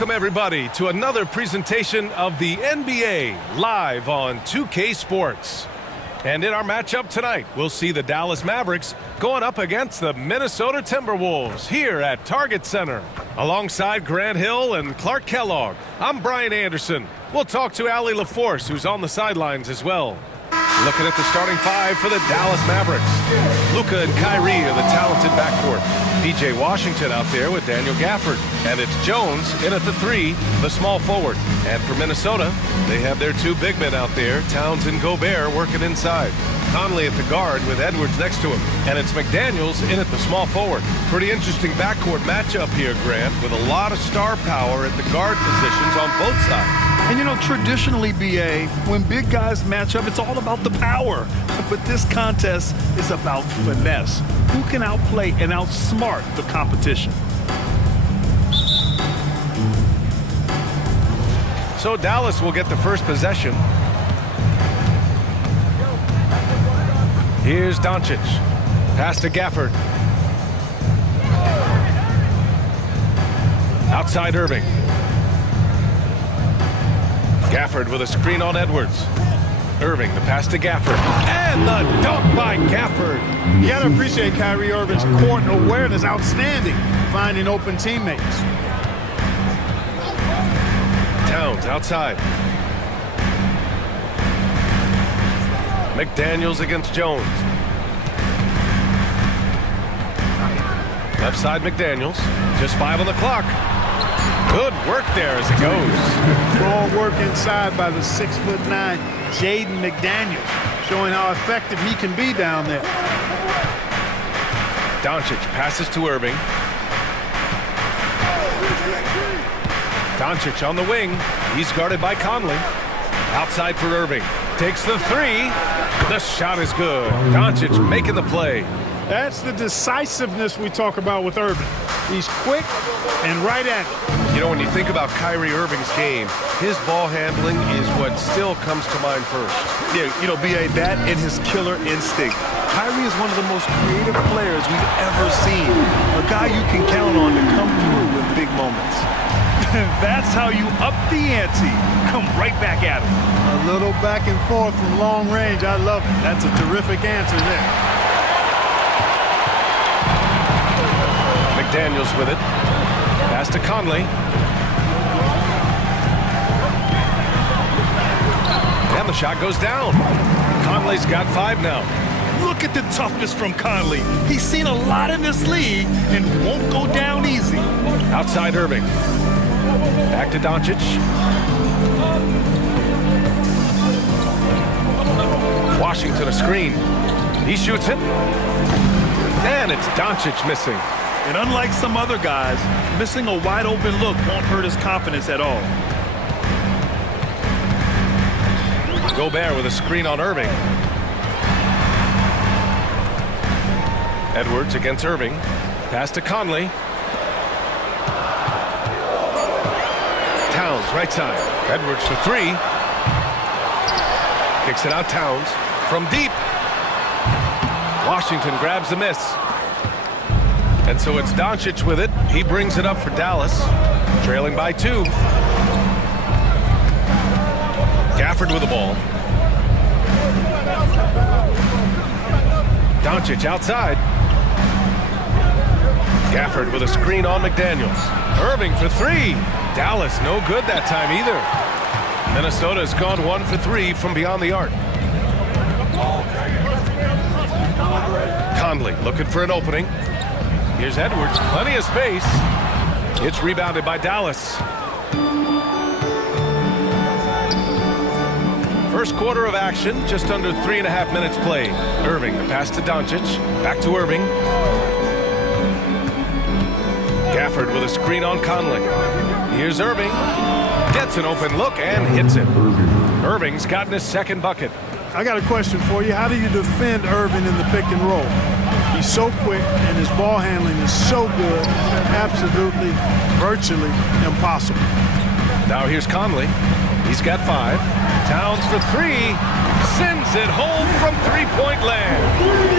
Welcome, everybody, to another presentation of the NBA live on 2K Sports. And in our matchup tonight, we'll see the Dallas Mavericks going up against the Minnesota Timberwolves here at Target Center. Alongside Grant Hill and Clark Kellogg, I'm Brian Anderson. We'll talk to Allie LaForce, who's on the sidelines as well. Looking at the starting five for the Dallas Mavericks. Luka and Kyrie are the talented backcourt. PJ Washington out there with Daniel Gafford. And it's Jones in at the three, the small forward. And for Minnesota, they have their two big men out there, Towns and Gobert, working inside. Conley at the guard with Edwards next to him. And it's McDaniels in at the small forward. Pretty interesting backcourt matchup here, Grant, with a lot of star power at the guard positions on both sides. And you know, traditionally, BA, when big guys match up, it's all about the power. But this contest is about finesse. Who can outplay and outsmart the competition? So Dallas will get the first possession. Here's Doncic. Pass to Gafford. Outside Irving. Gafford with a screen on Edwards. Irving, the pass to Gafford. And the dunk by Gafford. You got to appreciate Kyrie Irving's court awareness, outstanding, finding open teammates. Towns outside. McDaniels against Jones. Left side McDaniels. Just 5 on the clock. Good work there as it goes. Strong work inside by the 6'9" Jaden McDaniels, showing how effective he can be down there. Doncic passes to Irving. Doncic on the wing. He's guarded by Conley. Outside for Irving. Takes the three. The shot is good. Doncic making the play. That's the decisiveness we talk about with Irving. He's quick and right at it. You know, when you think about Kyrie Irving's game, his ball handling is what still comes to mind first. Yeah, you know, BA, that and his killer instinct. Kyrie is one of the most creative players we've ever seen. A guy you can count on to come through in big moments. That's how you up the ante. Come right back at him. A little back and forth from long range. I love it. That's a terrific answer there. McDaniels with it. Pass to Conley. And the shot goes down. Conley's got 5 now. Look at the toughness from Conley. He's seen a lot in this league and won't go down easy. Outside Irving. Back to Doncic. Washington a screen. He shoots it. And it's Doncic missing. And unlike some other guys, missing a wide open look won't hurt his confidence at all. Gobert with a screen on Irving. Edwards against Irving. Pass to Conley. Towns, right side. Edwards for 3. Kicks it out, Towns. From deep. Washington grabs the miss. And so it's Doncic with it. He brings it up for Dallas. Trailing by 2. Gafford with the ball. Doncic outside. Gafford with a screen on McDaniels. Irving for 3. Dallas no good that time either. Minnesota has gone 1 for 3 from beyond the arc. Conley looking for an opening. Here's Edwards, plenty of space. It's rebounded by Dallas. First quarter of action, just under 3.5 minutes played. Irving, the pass to Doncic. Back to Irving. Gafford with a screen on Conley. Here's Irving. Gets an open look and hits it. Irving's gotten his second bucket. I got a question for you. How do you defend Irving in the pick and roll? He's so quick and his ball handling is so good, absolutely, virtually impossible. Now here's Conley. He's got 5. Towns for 3. Sends it home from three-point land.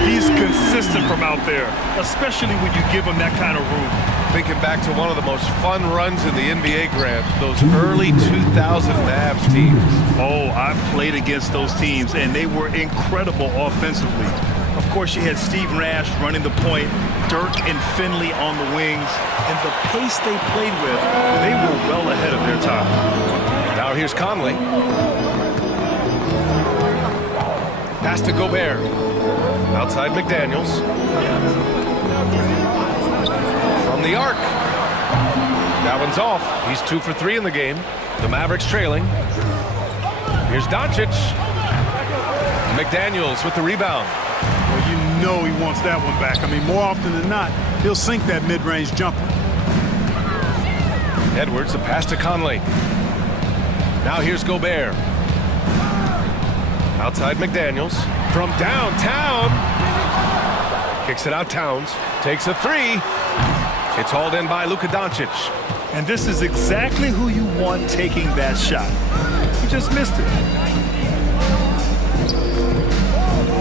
He's consistent from out there, especially when you give him that kind of room. Thinking back to one of the most fun runs in the NBA, Grant, those early 2000 Mavs teams. Oh, I played against those teams, and they were incredible offensively. Of course, you had Steve Nash running the point, Dirk and Finley on the wings, and the pace they played with, they were well ahead of their time. Now here's Conley. Pass to Gobert. Outside McDaniels. From the arc. That one's off. He's 2 for 3 in the game. The Mavericks trailing. Here's Doncic. McDaniels with the rebound. Well, you know he wants that one back. I mean, more often than not, he'll sink that mid-range jumper. Edwards, the pass to Conley. Now here's Gobert. Outside McDaniels. From downtown. Kicks it out Towns. Takes a 3. It's hauled in by Luka Doncic. And this is exactly who you want taking that shot. He just missed it.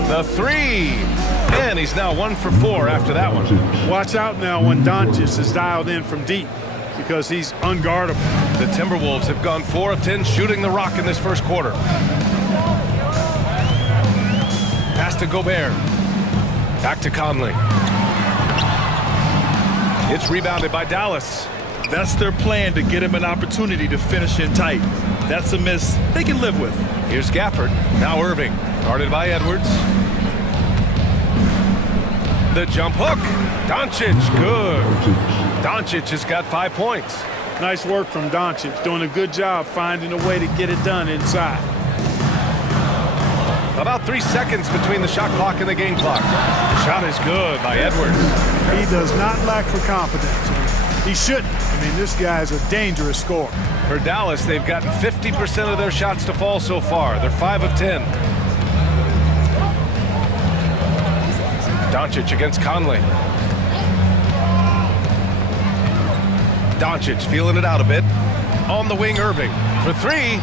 The 3. And he's now 1 for 4 after that one. Watch out now when Doncic is dialed in from deep because he's unguardable. The Timberwolves have gone 4 of 10 shooting the rock in this first quarter. Pass to Gobert. Back to Conley. It's rebounded by Dallas. That's their plan, to get him an opportunity to finish in tight. That's a miss they can live with. Here's Gafford. Now Irving. Guarded by Edwards. The jump hook. Doncic. Good. Doncic has got 5 points. Nice work from Doncic. Doing a good job finding a way to get it done inside. About 3 seconds between the shot clock and the game clock. Shot is good by Edwards. He does not lack for confidence. He shouldn't. I mean, this guy's a dangerous scorer. For Dallas, they've gotten 50% of their shots to fall so far. They're 5 of 10. Doncic against Conley. Doncic feeling it out a bit. On the wing, Irving. For 3.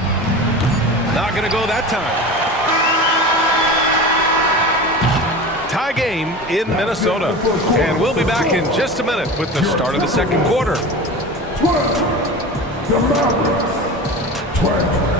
Not going to go that time. Tie game in Minnesota. And we'll be back in just a minute with the start of the second quarter. 12. The Mavericks. 12.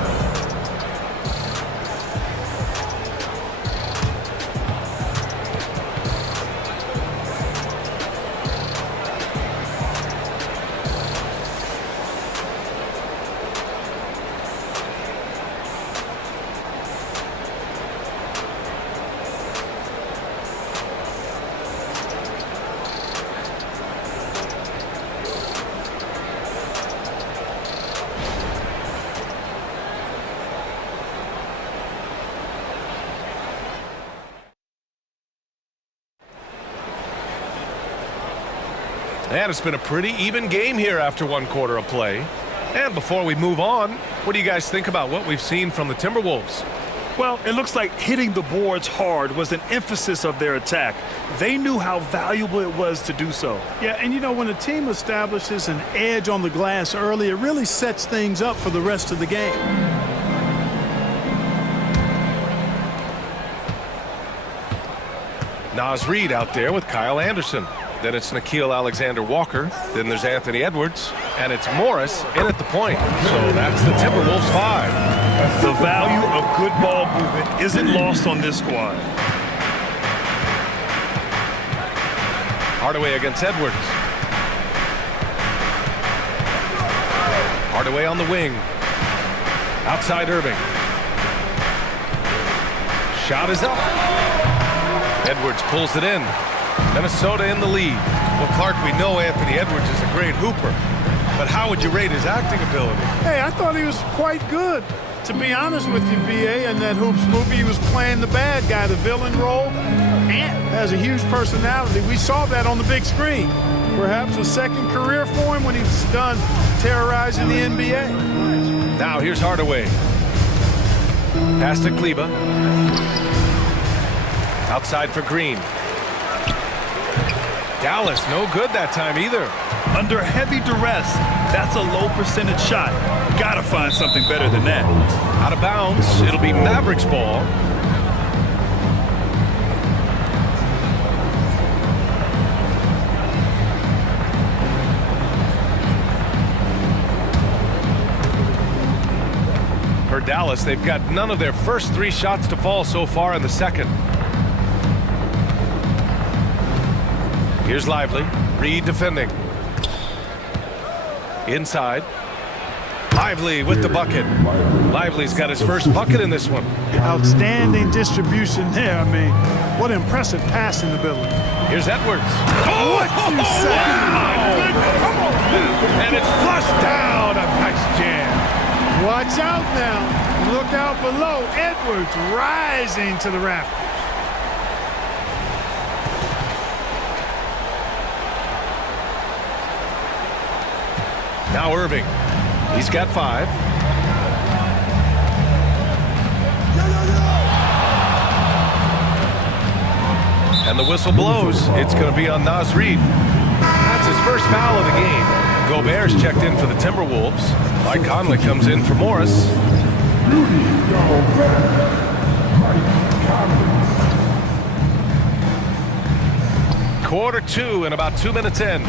And it's been a pretty even game here after 1 quarter of play. And before we move on, what do you guys think about what we've seen from the Timberwolves? Well, it looks like hitting the boards hard was an emphasis of their attack. They knew how valuable it was to do so. Yeah, and you know, when a team establishes an edge on the glass early, it really sets things up for the rest of the game. Naz Reid out there with Kyle Anderson. Then it's Nickeil Alexander-Walker. Then there's Anthony Edwards. And it's Morris in at the point. So that's the Timberwolves 5. The value of good ball movement isn't lost on this squad. Hardaway against Edwards. Hardaway on the wing. Outside Irving. Shot is up. Edwards pulls it in. Minnesota in the lead. Well, Clark, we know Anthony Edwards is a great hooper, but how would you rate his acting ability? Hey, I thought he was quite good. To be honest with you, B.A., in that Hoops movie, he was playing the bad guy, the villain role. Ant has a huge personality. We saw that on the big screen. Perhaps a second career for him when he's done terrorizing the NBA. Now here's Hardaway. Pass to Kleba. Outside for Green. Dallas, no good that time either. Under heavy duress, that's a low percentage shot. Gotta find something better than that. Out of bounds, it'll be Mavericks ball. For Dallas, they've got none of their first 3 shots to fall so far in the second. Here's Lively. Reed defending. Inside. Lively with the bucket. Lively's got his first bucket in this one. Outstanding distribution there. I mean, what impressive passing ability. Here's Edwards. What you say? Wow. And it's flushed down. A nice jam. Watch out now. Look out below. Edwards rising to the rafters. Now Irving. He's got 5. And the whistle blows. It's going to be on Naz Reid. That's his first foul of the game. Gobert's checked in for the Timberwolves. Mike Conley comes in for Morris. Quarter 2 and about 2 minutes in.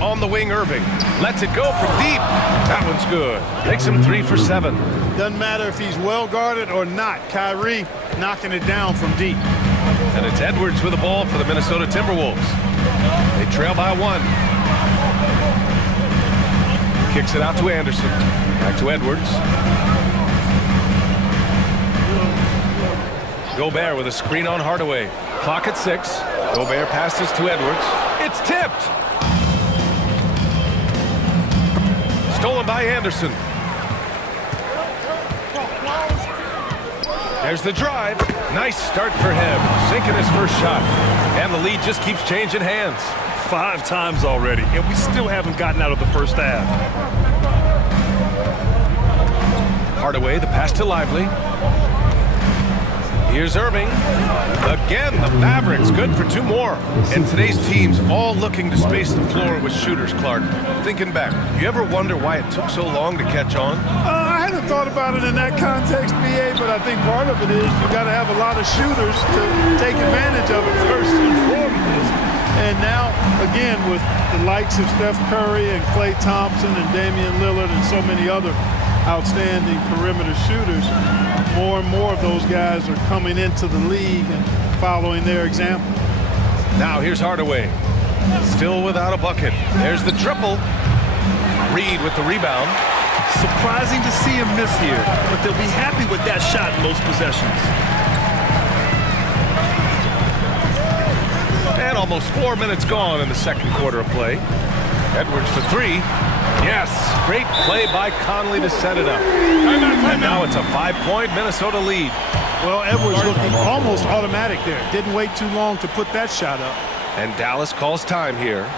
On the wing, Irving lets it go from deep. That one's good. Makes him 3 for 7. Doesn't matter if he's well guarded or not. Kyrie knocking it down from deep. And it's Edwards with the ball for the Minnesota Timberwolves. They trail by 1. Kicks it out to Anderson. Back to Edwards. Gobert with a screen on Hardaway. Clock at 6. Gobert passes to Edwards. It's tipped. Stolen by Anderson. There's the drive. Nice start for him. Sinking his first shot. And the lead just keeps changing hands. 5 times already, and we still haven't gotten out of the first half. Hardaway, the pass to Lively. Here's Irving. Again, the Mavericks good for 2 more. And today's team's all looking to space the floor with shooters, Clark. Thinking back, you ever wonder why it took so long to catch on? I hadn't thought about it in that context, BA, but I think part of it is you got to have a lot of shooters to take advantage of it first and foremost. And now, again, with the likes of Steph Curry and Klay Thompson and Damian Lillard and so many other outstanding perimeter shooters, more and more of those guys are coming into the league and following their example. Now here's Hardaway. Still without a bucket. There's the triple. Reed with the rebound. Surprising to see him miss here, but they'll be happy with that shot in most possessions. And almost 4 minutes gone in the second quarter of play. Edwards for 3. Yes, great play by Conley to set it up. And now it's a 5-point Minnesota lead. Well, Edwards looking almost automatic there. Didn't wait too long to put that shot up. And Dallas calls time here.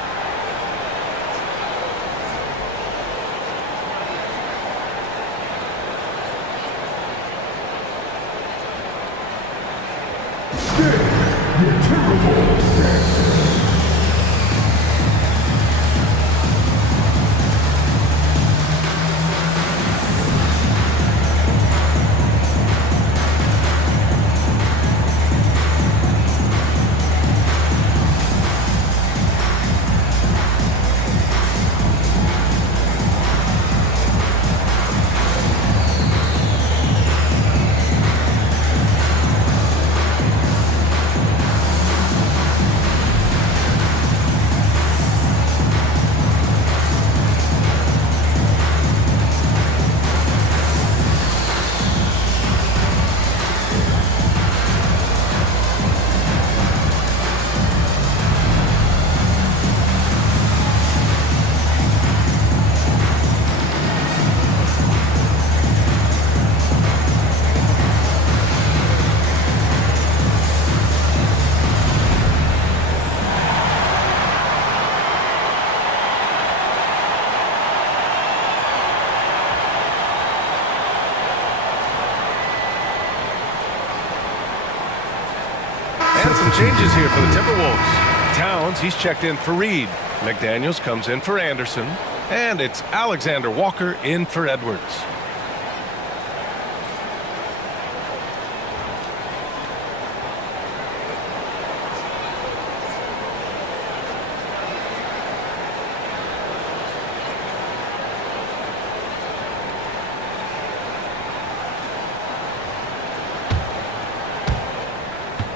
And some changes here for the Timberwolves. Towns, he's checked in for Reed. McDaniels comes in for Anderson. And it's Alexander Walker in for Edwards.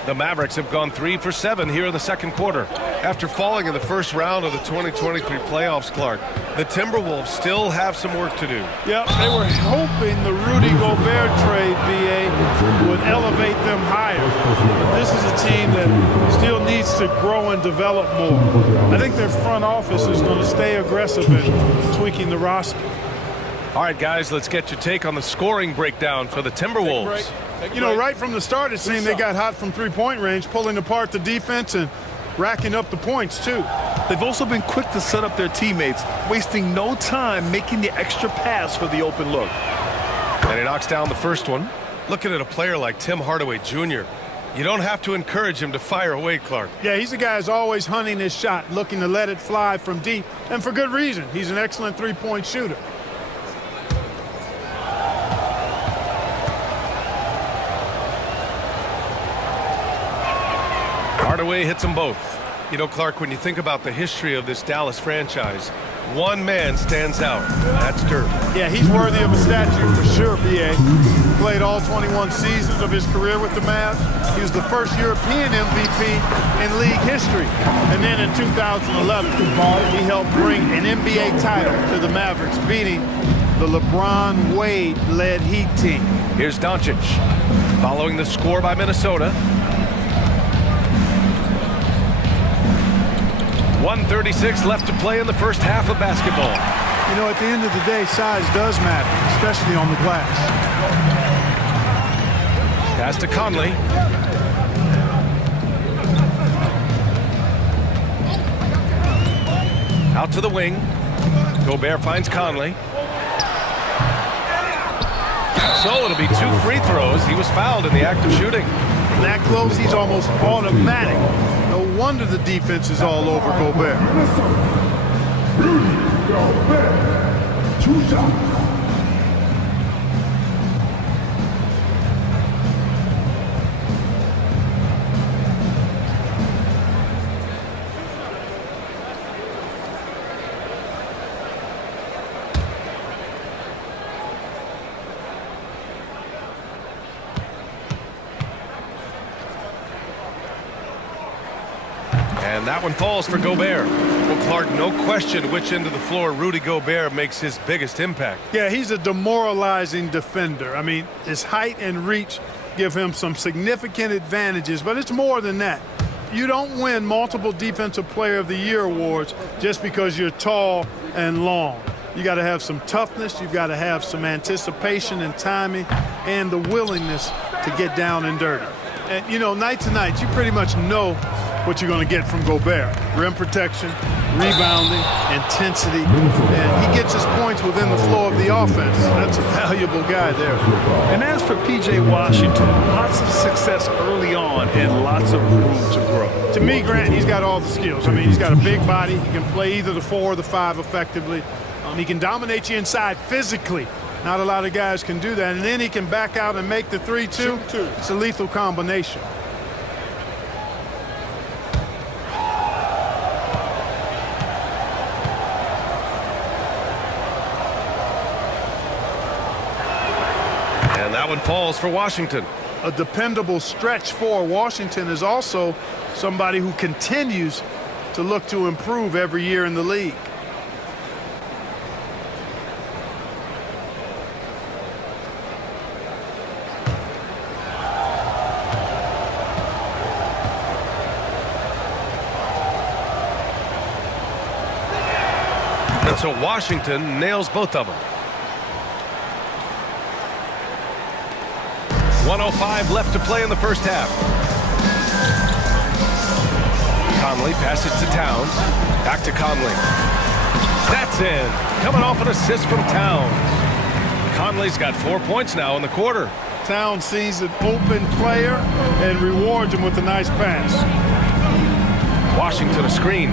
The Mavericks have gone 3 for 7 here in the second quarter. After falling in the first round of the 2023 playoffs, Clark, the Timberwolves still have some work to do. Yep, they were hoping the Rudy Gobert trade, BA, would elevate them higher. But this is a team that still needs to grow and develop more. I think their front office is going to stay aggressive in tweaking the roster. All right, guys, let's get your take on the scoring breakdown for the Timberwolves. You know, right from the start, it seemed they got hot from three-point range, pulling apart the defense and racking up the points, too. They've also been quick to set up their teammates, wasting no time making the extra pass for the open look. And he knocks down the first one. Looking at a player like Tim Hardaway Jr., you don't have to encourage him to fire away, Clark. Yeah, he's a guy who's always hunting his shot, looking to let it fly from deep, and for good reason. He's an excellent three-point shooter. Hardaway hits them both. You know, Clark, when you think about the history of this Dallas franchise, one man stands out. That's Dirk. Yeah, he's worthy of a statue for sure, B.A. He played all 21 seasons of his career with the Mavs. He was the first European MVP in league history. And then in 2011, he helped bring an NBA title to the Mavericks, beating the LeBron Wade-led Heat team. Here's Doncic. Following the score by Minnesota. 1:36 left to play in the first half of basketball. You know, at the end of the day, size does matter, especially on the glass. Pass to Conley. Out to the wing. Gobert finds Conley. So it'll be 2 free throws. He was fouled in the act of shooting. From that close, he's almost automatic. No wonder the defense is all over Gobert. Rudy Gobert. 2 shots. And that one falls for Gobert. Well, Clark, no question which end of the floor Rudy Gobert makes his biggest impact. Yeah, he's a demoralizing defender. I mean, his height and reach give him some significant advantages, but it's more than that. You don't win multiple Defensive Player of the Year awards just because you're tall and long. You got to have some toughness, you've got to have some anticipation and timing, and the willingness to get down and dirty. And, you know, night to night, you pretty much know what you're going to get from Gobert. Rim protection, rebounding, intensity, and he gets his points within the flow of the offense. That's a valuable guy there. And as for P.J. Washington, lots of success early on and lots of room to grow. To me, Grant, he's got all the skills. I mean, he's got a big body. He can play either the 4 or the 5 effectively. He can dominate you inside physically. Not a lot of guys can do that. And then he can back out and make the 3, too. It's a lethal combination. And that one falls for Washington. A dependable stretch for Washington is also somebody who continues to look to improve every year in the league. And so Washington nails both of them. 1:05 left to play in the first half. Conley passes to Towns. Back to Conley. That's in. Coming off an assist from Towns. Conley's got 4 points now in the quarter. Towns sees an open player and rewards him with a nice pass. Washington a screen.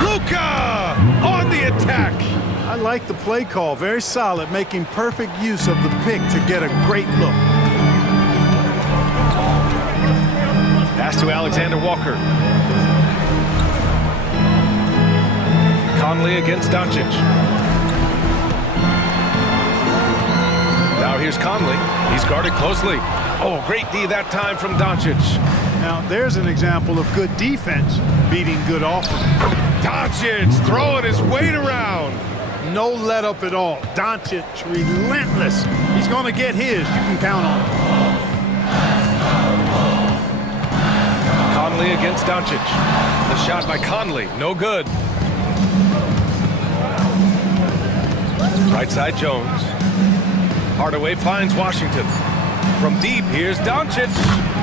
Luka on the attack. I like the play call. Very solid, making perfect use of the pick to get a great look. Pass to Alexander Walker. Conley against Doncic. Now here's Conley. He's guarded closely. Oh, great D that time from Doncic. Now, there's an example of good defense beating good offense. Doncic throwing his weight around. No let up at all. Doncic, relentless. He's going to get his. You can count on it. Conley against Doncic. The shot by Conley, no good. Right side Jones. Hardaway finds Washington. From deep, here's Doncic.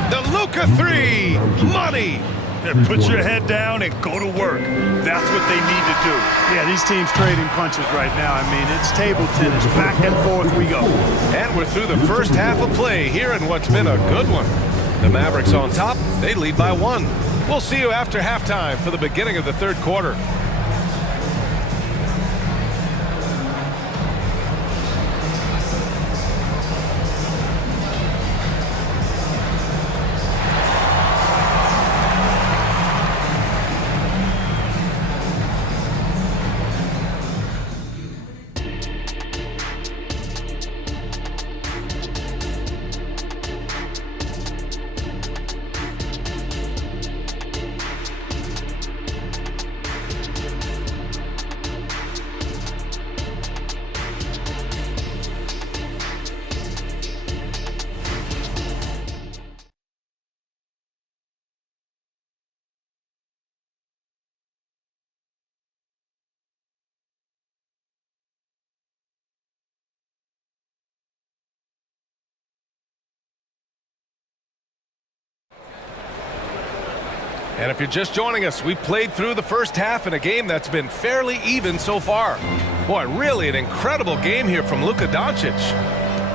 The Luka three. Money. Put your head down and go to work. That's what they need to do. Yeah, these teams trading punches right now. I mean, it's table tennis. Back and forth we go. And we're through the first half of play here in what's been a good one. The Mavericks on top. They lead by 1. We'll see you after halftime for the beginning of the third quarter. And if you're just joining us, we played through the first half in a game that's been fairly even so far. Boy, really an incredible game here from Luka Doncic.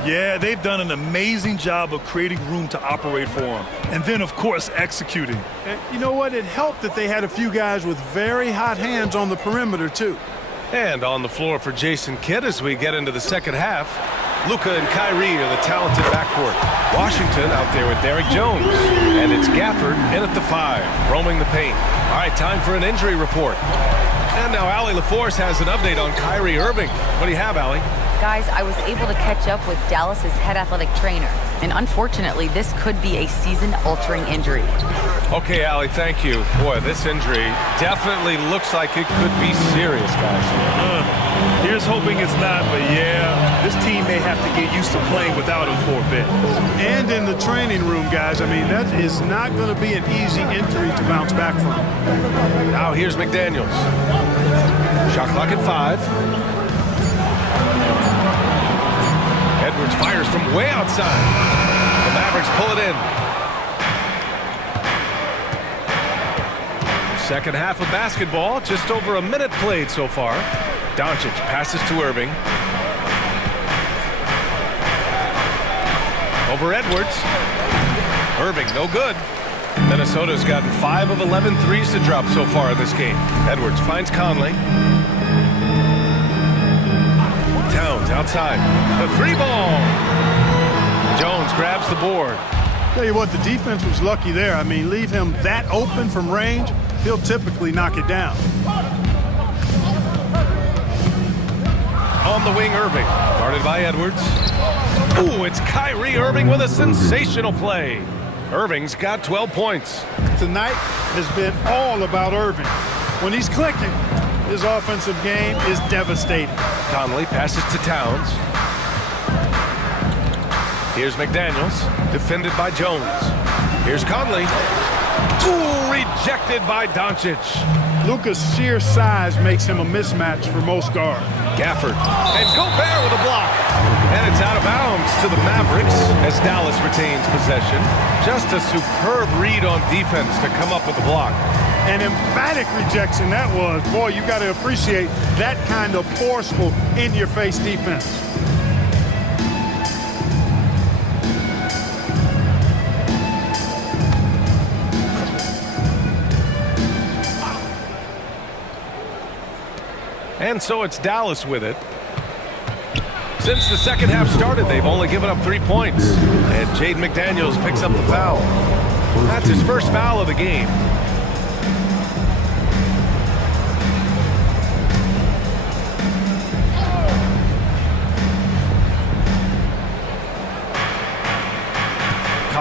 Yeah, they've done an amazing job of creating room to operate for him. And then, of course, executing. And you know what? It helped that they had a few guys with very hot hands on the perimeter, too. And on the floor for Jason Kidd as we get into the second half. Luka and Kyrie are the talented backcourt. Washington out there with Derrick Jones. And it's Gafford in at the 5, roaming the paint. All right, time for an injury report. And now Allie LaForce has an update on Kyrie Irving. What do you have, Allie? Guys, I was able to catch up with Dallas's head athletic trainer. And unfortunately, this could be a season-altering injury. Okay, Allie, thank you. Boy, this injury definitely looks like it could be serious, guys. Here's hoping it's not, but yeah, this team may have to get used to playing without him for a bit. And in the training room, guys, I mean, that is not going to be an easy injury to bounce back from. Now here's McDaniels. Shot clock at 5. Edwards fires from way outside. The Mavericks pull it in. Second half of basketball, just over a minute played so far. Doncic passes to Irving. Over Edwards. Irving, no good. Minnesota's gotten 5 of 11 threes to drop so far in this game. Edwards finds Conley. Towns outside. The 3-ball. Jones grabs the board. Tell you what, the defense was lucky there. I mean, leave him that open from range, he'll typically knock it down. On the wing, Irving. Guarded by Edwards. Ooh, it's Kyrie Irving with a sensational play. Irving's got 12 points. Tonight has been all about Irving. When he's clicking, his offensive game is devastating. Conley passes to Towns. Here's McDaniels, defended by Jones. Here's Conley. Ooh, rejected by Doncic. Luka's sheer size makes him a mismatch for most guards. Gafford. And Gobert with a block. And it's out of bounds to the Mavericks as Dallas retains possession. Just a superb read on defense to come up with the block. An emphatic rejection that was. Boy, you got to appreciate that kind of forceful, in-your-face defense. And so it's Dallas with it. Since the second half started, they've only given up 3 points. And Jaden McDaniels picks up the foul. That's his first foul of the game.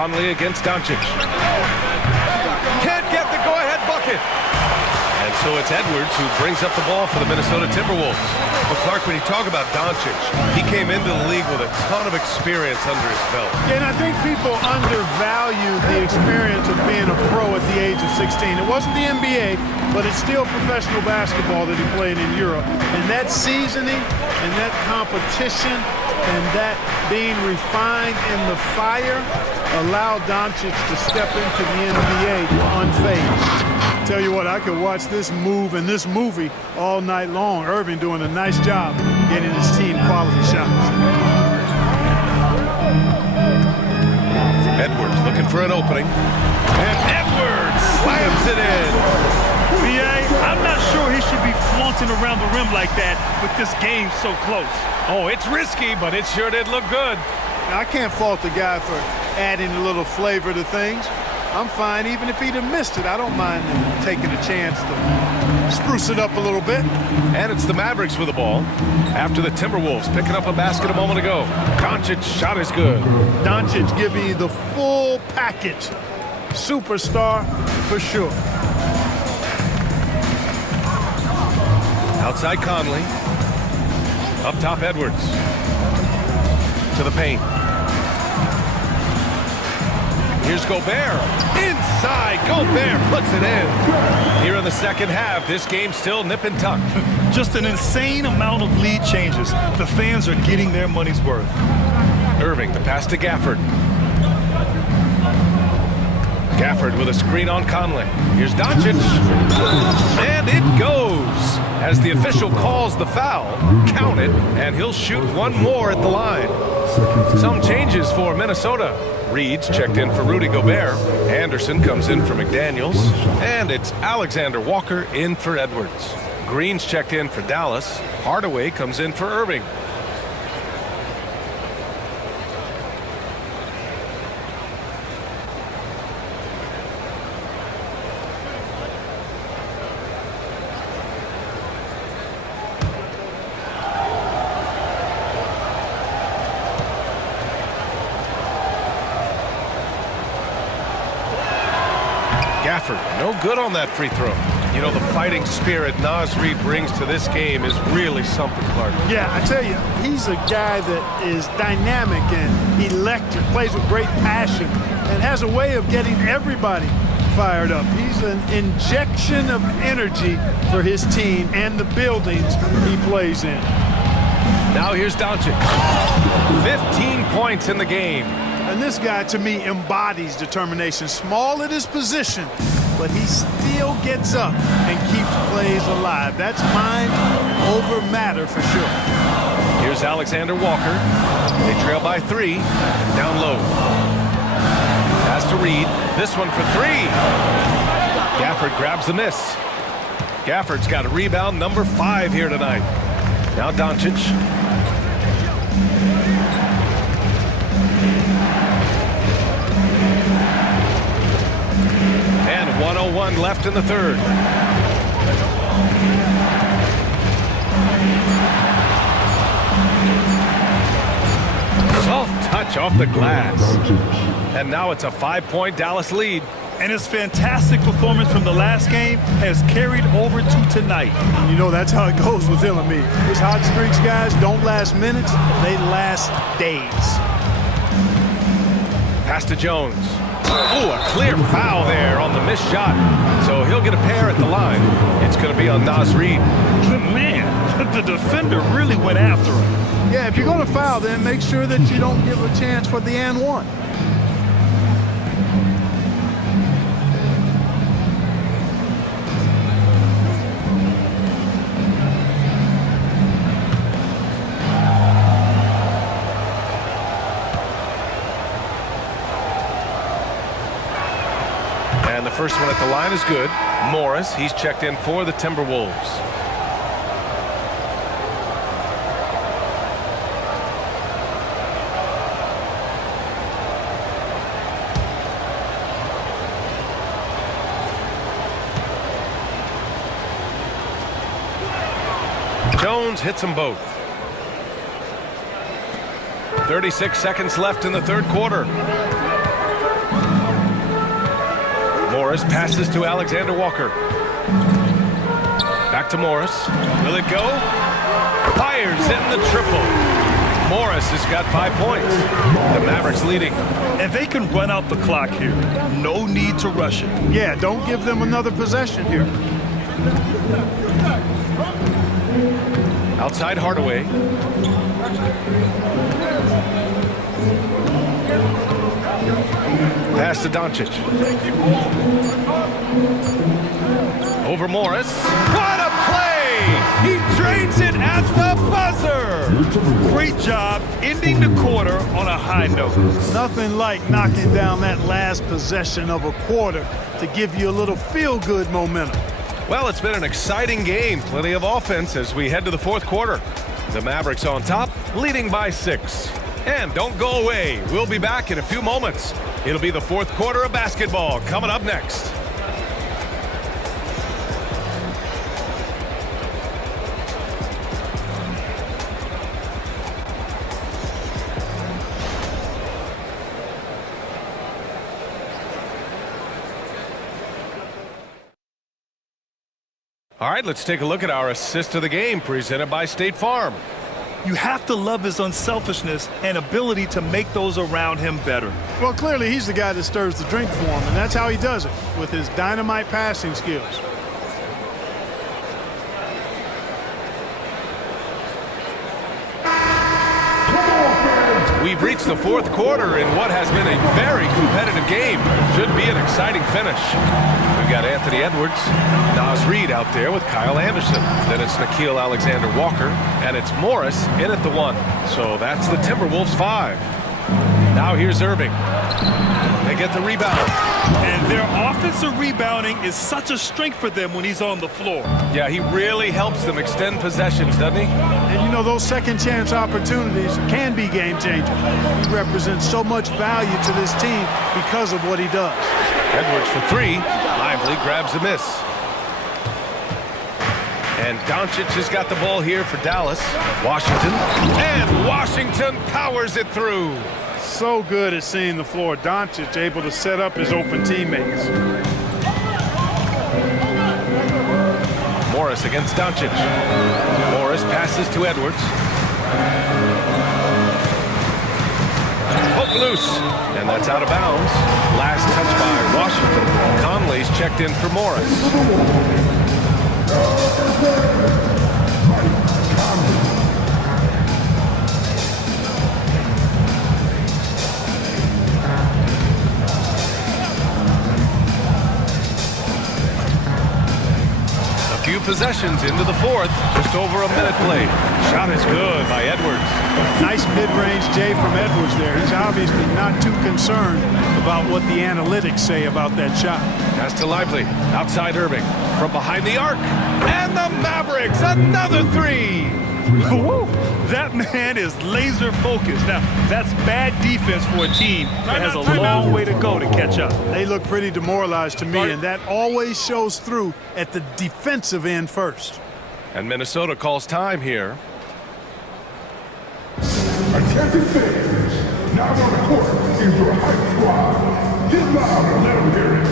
Conley against Doncic. Can't get the go-ahead bucket. And so it's Edwards who brings up the ball for the Minnesota Timberwolves. Well, Clark, when you talk about Doncic, he came into the league with a ton of experience under his belt. And I think people undervalue the experience of being a pro at the age of 16. It wasn't the NBA, but it's still professional basketball that he played in Europe. And that seasoning and that competition and that being refined in the fire allowed Doncic to step into the NBA unfazed. Tell you what, I could watch this move and this movie all night long. Irving doing a nice job getting his team quality shots. Edwards looking for an opening. And Edwards slams it in. I'm not sure he should be flaunting around the rim like that with this game so close. Oh, it's risky, but it sure did look good. I can't fault the guy for adding a little flavor to things. I'm fine even if he'd have missed it. I don't mind taking a chance to spruce it up a little bit. And it's the Mavericks with the ball after the Timberwolves picking up a basket a moment ago. Doncic's shot is good. Doncic giving you the full package. Superstar for sure. Outside Conley. Up top Edwards. To the paint. Here's Gobert. Inside. Gobert puts it in. Here in the second half, this game's still nip and tuck. Just an insane amount of lead changes. The fans are getting their money's worth. Irving, the pass to Gafford. Gafford with a screen on Conley. Here's Doncic. And it goes. As the official calls the foul, count it, and he'll shoot one more at the line. Some changes for Minnesota. Reed's checked in for Rudy Gobert. Anderson comes in for McDaniels. And it's Alexander Walker in for Edwards. Green's checked in for Dallas. Hardaway comes in for Irving. Gafford, no good on that free throw. You know, the fighting spirit Naz Reid brings to this game is really something, Clark. Yeah, I tell you, he's a guy that is dynamic and electric, plays with great passion, and has a way of getting everybody fired up. He's an injection of energy for his team and the buildings he plays in. Now here's Doncic. 15 points in the game. And this guy, to me, embodies determination. Small at his position, but he still gets up and keeps plays alive. That's mind over matter for sure. Here's Alexander Walker. They trail by 3. Down low. Pass to Reed. This one for 3. Gafford grabs the miss. Gafford's got a rebound number 5 here tonight. Now Doncic. And 1:01 left in the third. Soft touch off the glass. And now it's a 5-point Dallas lead. And his fantastic performance from the last game has carried over to tonight. You know, that's how it goes with him and me. His hot streaks, guys, don't last minutes. They last days. Pass to Jones. Oh, a clear foul there on the missed shot. So he'll get a pair at the line. It's going to be on Naz Reid. Man, the defender really went after him. Yeah, if you're going to foul, then make sure that you don't give a chance for the and one. And the first one at the line is good. Morris, he's checked in for the Timberwolves. Jones hits them both. 36 seconds left in the third quarter. Morris passes to Alexander Walker. Back to Morris. Will it go? Fires in the triple. Morris has got 5 points. The Mavericks leading. And they can run out the clock here. No need to rush it. Yeah, don't give them another possession here. Outside Hardaway. Pass to Doncic. Over Morris. What a play! He drains it at the buzzer! Great job ending the quarter on a high note. Nothing like knocking down that last possession of a quarter to give you a little feel-good momentum. Well, it's been an exciting game. Plenty of offense as we head to the fourth quarter. The Mavericks on top, leading by 6. And don't go away. We'll be back in a few moments. It'll be the fourth quarter of basketball coming up next. All right, let's take a look at our assist of the game presented by State Farm. You have to love his unselfishness and ability to make those around him better. Well, clearly he's the guy that stirs the drink for him, and that's how he does it, with his dynamite passing skills. We've reached the fourth quarter in what has been a very competitive game. Should be an exciting finish. We've got Anthony Edwards, Naz Reid out there with Kyle Anderson. Then it's Nickeil Alexander-Walker, and it's Morris in at the 1. So that's the Timberwolves 5. Now here's Irving. They get the rebound. And their offensive rebounding is such a strength for them when he's on the floor. Yeah, he really helps them extend possessions, doesn't he? And you know, those second chance opportunities can be game changers. He represents so much value to this team because of what he does. Edwards for 3. Lively grabs the miss. And Doncic has got the ball here for Dallas. Washington. And Washington powers it through. So good at seeing the floor. Doncic able to set up his open teammates. Morris against Doncic. Morris passes to Edwards. Hook loose. And that's out of bounds. Last touch by Washington. Conley's checked in for Morris. Few possessions into the fourth. Just over a minute played. Shot is good by Edwards. Nice mid-range J from Edwards there. He's obviously not too concerned about what the analytics say about that shot. Pass to Lively. Outside Irving. From behind the arc. And the Mavericks. Another 3. Woo! That man is laser focused. Now, that's bad defense for a team that has a long way to go to catch up. They look pretty demoralized to me, and that always shows through at the defensive end first. And Minnesota calls time here. Attention fans, now on the court is your hype squad. Get loud and let them hear it.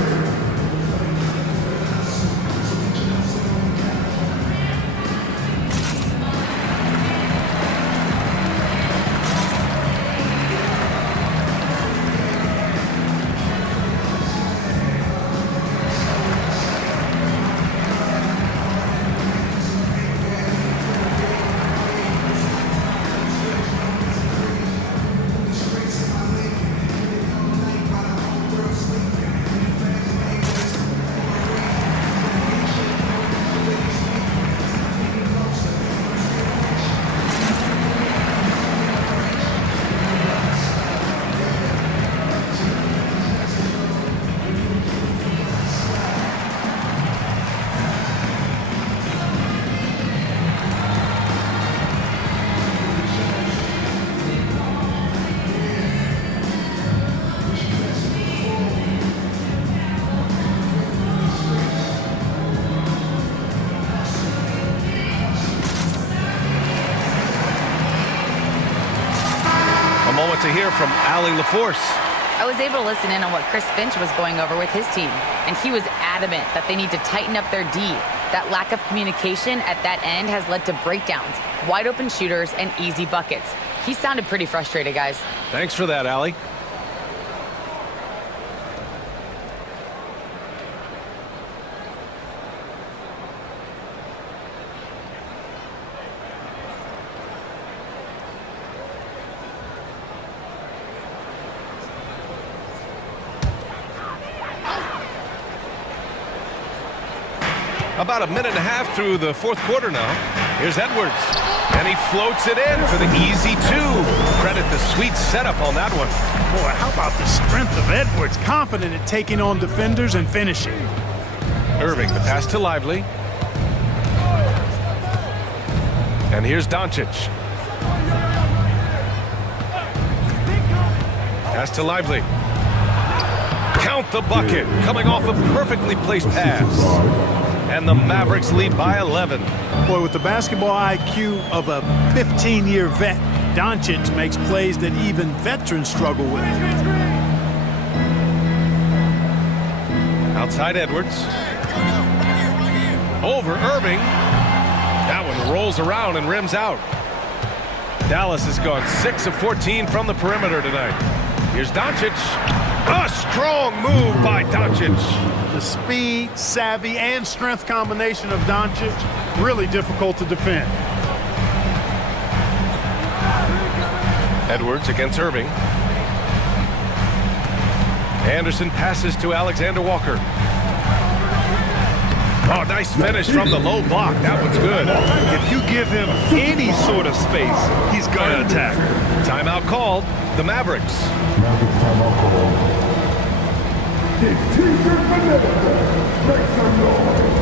To hear from Allie LaForce. I was able to listen in on what Chris Finch was going over with his team, and he was adamant that they need to tighten up their D. That lack of communication at that end has led to breakdowns, wide open shooters, and easy buckets. He sounded pretty frustrated, guys. Thanks for that, Allie. About a minute and a half through the fourth quarter now. Here's Edwards. And he floats it in for the easy two. Credit the sweet setup on that one. Boy, how about the strength of Edwards? Confident at taking on defenders and finishing. Irving, the pass to Lively. And here's Doncic. Pass to Lively. Count the bucket. Coming off a perfectly placed pass. And the Mavericks lead by 11. Boy, with the basketball IQ of a 15-year vet, Doncic makes plays that even veterans struggle with. Outside Edwards. Over Irving. That one rolls around and rims out. Dallas has gone 6 of 14 from the perimeter tonight. Here's Doncic. A strong move by Doncic. The speed, savvy, and strength combination of Doncic, really difficult to defend. Edwards against Irving. Anderson passes to Alexander Walker. Oh, nice finish from the low block. That one's good. If you give him any sort of space, he's going to attack. Timeout called. The Mavericks. Mavericks timeout call. It's T-shirt Vanilla. Make some noise.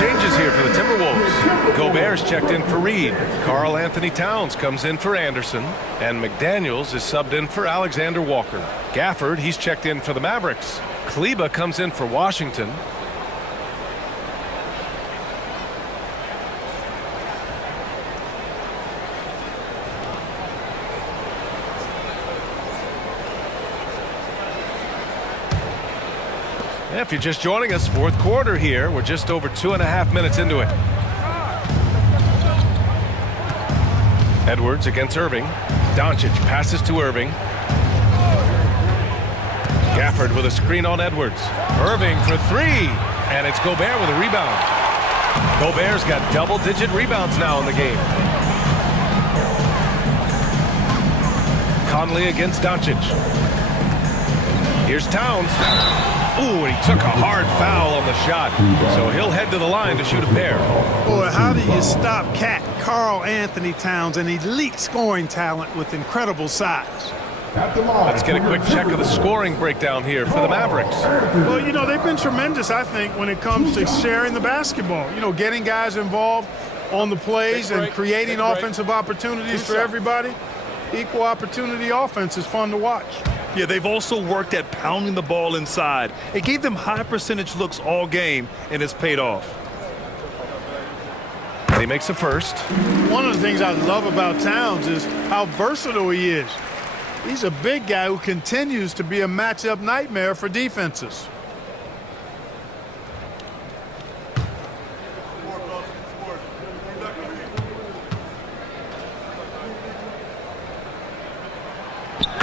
Changes here for the Timberwolves. Gobert's checked in for Reed. Karl Anthony Towns comes in for Anderson. And McDaniels is subbed in for Alexander Walker. Gafford, he's checked in for the Mavericks. Kleba comes in for Washington. If you're just joining us, fourth quarter here. We're just over 2.5 minutes into it. Edwards against Irving. Doncic passes to Irving. Gafford with a screen on Edwards. Irving for three. And it's Gobert with a rebound. Gobert's got double-digit rebounds now in the game. Conley against Doncic. Here's Towns. Ooh, and he took a hard foul on the shot. So he'll head to the line to shoot a pair. Boy, how do you stop Cat Karl Anthony Towns, an elite scoring talent with incredible size? Let's get a quick check of the scoring breakdown here for the Mavericks. Well, you know, they've been tremendous, I think, when it comes to sharing the basketball. You know, getting guys involved on the plays and creating offensive opportunities for everybody. Equal opportunity offense is fun to watch. Yeah, they've also worked at pounding the ball inside. It gave them high percentage looks all game, and it's paid off. he makes a first. One of the things I love about Towns is how versatile he is. He's a big guy who continues to be a matchup nightmare for defenses.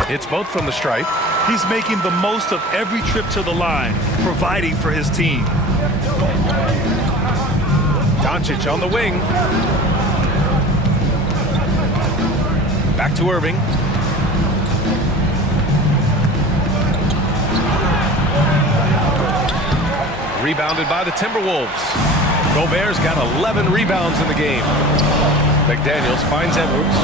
Hits both from the stripe. He's making the most of every trip to the line, providing for his team. Doncic on the wing. Back to Irving. Rebounded by the Timberwolves. Gobert's got 11 rebounds in the game. McDaniels finds Edwards.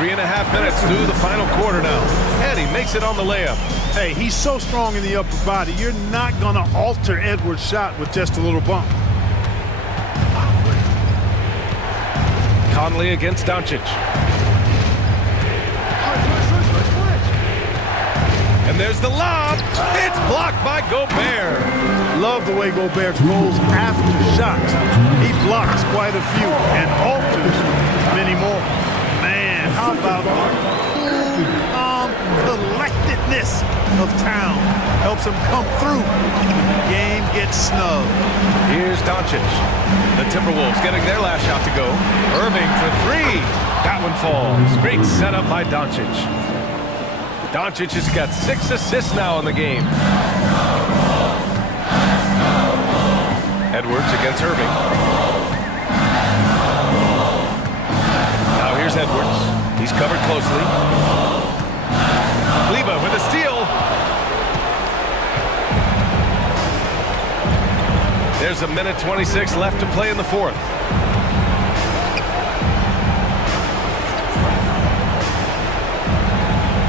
3.5 minutes through the final quarter now. And he makes it on the layup. Hey, he's so strong in the upper body. You're not going to alter Edwards' shot with just a little bump. Conley against Doncic. And there's the lob. It's blocked by Gobert. Love the way Gobert goes after shots. He blocks quite a few and alters many more. How about the collectedness of Town? Helps him come through. Game gets snug. Here's Doncic. The Timberwolves getting their last shot to go. Irving for three. That one falls. Great setup by Doncic. Doncic has got 6 assists now in the game. Edwards against Irving. Now here's Edwards. He's covered closely. Kleba with a steal. There's 1:26 left to play in the fourth.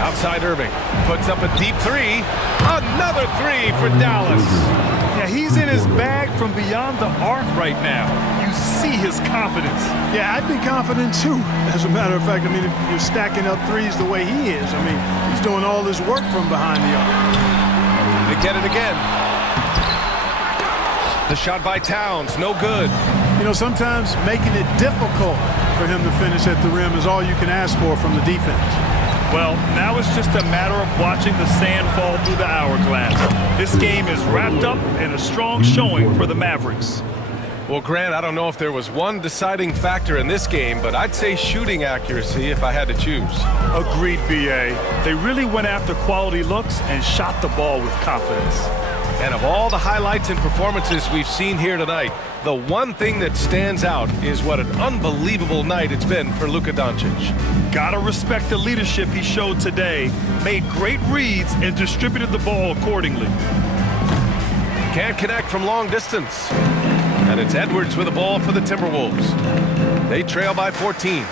Outside Irving. Puts up a deep three. Another three for Dallas. Yeah, he's in his bag from beyond the arc right now. You see his confidence. Yeah, I'd be confident too. As a matter of fact, I mean, if you're stacking up threes the way he is, I mean, he's doing all this work from behind the arc. They get it again. The shot by Towns, no good. You know, sometimes making it difficult for him to finish at the rim is all you can ask for from the defense. Well, now it's just a matter of watching the sand fall through the hourglass. This game is wrapped up in a strong showing for the Mavericks. Well, Grant, I don't know if there was one deciding factor in this game, but I'd say shooting accuracy if I had to choose. Agreed, B.A. They really went after quality looks and shot the ball with confidence. And of all the highlights and performances we've seen here tonight, the one thing that stands out is what an unbelievable night it's been for Luka Doncic. Gotta respect the leadership he showed today, made great reads, and distributed the ball accordingly. Can't connect from long distance. And it's Edwards with the ball for the Timberwolves. They trail by 14.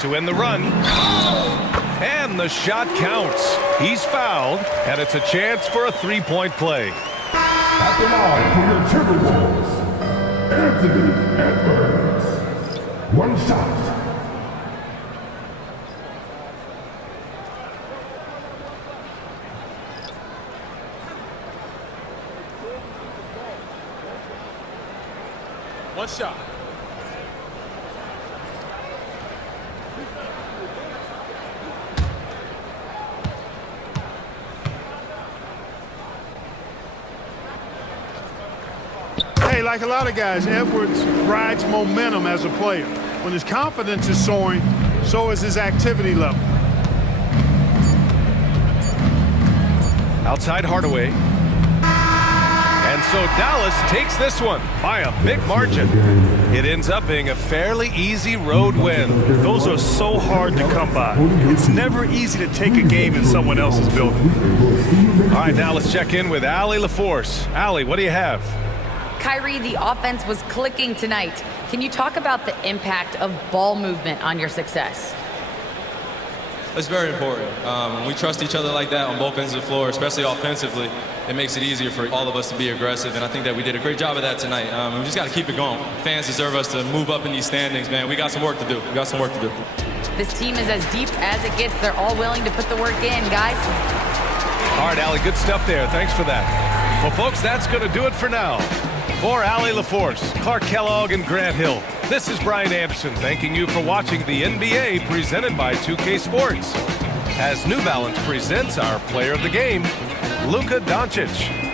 To end the run. And the shot counts. He's fouled, and it's a chance for a three-point play. At the line for your Timberwolves, Anthony Edwards. One shot. One shot. Hey, like a lot of guys, Edwards rides momentum as a player. When his confidence is soaring, so is his activity level. Outside Hardaway. And so Dallas takes this one by a big margin. It ends up being a fairly easy road win. Those are so hard to come by. It's never easy to take a game in someone else's building. All right, now let's check in with Allie LaForce. Allie, what do you have? Kyrie, the offense was clicking tonight. Can you talk about the impact of ball movement on your success? It's very important. When we trust each other like that on both ends of the floor, especially offensively, it makes it easier for all of us to be aggressive, and I think that we did a great job of that tonight. We just got to keep it going. Fans deserve us to move up in these standings, man. We got some work to do. We got some work to do. This team is as deep as it gets. They're all willing to put the work in, guys. All right, Allie, good stuff there. Thanks for that. Well, folks, that's going to do it for now. For Allie LaForce, Clark Kellogg, and Grant Hill, this is Brian Anderson thanking you for watching the NBA presented by 2K Sports. As New Balance presents our player of the game, Luka Doncic.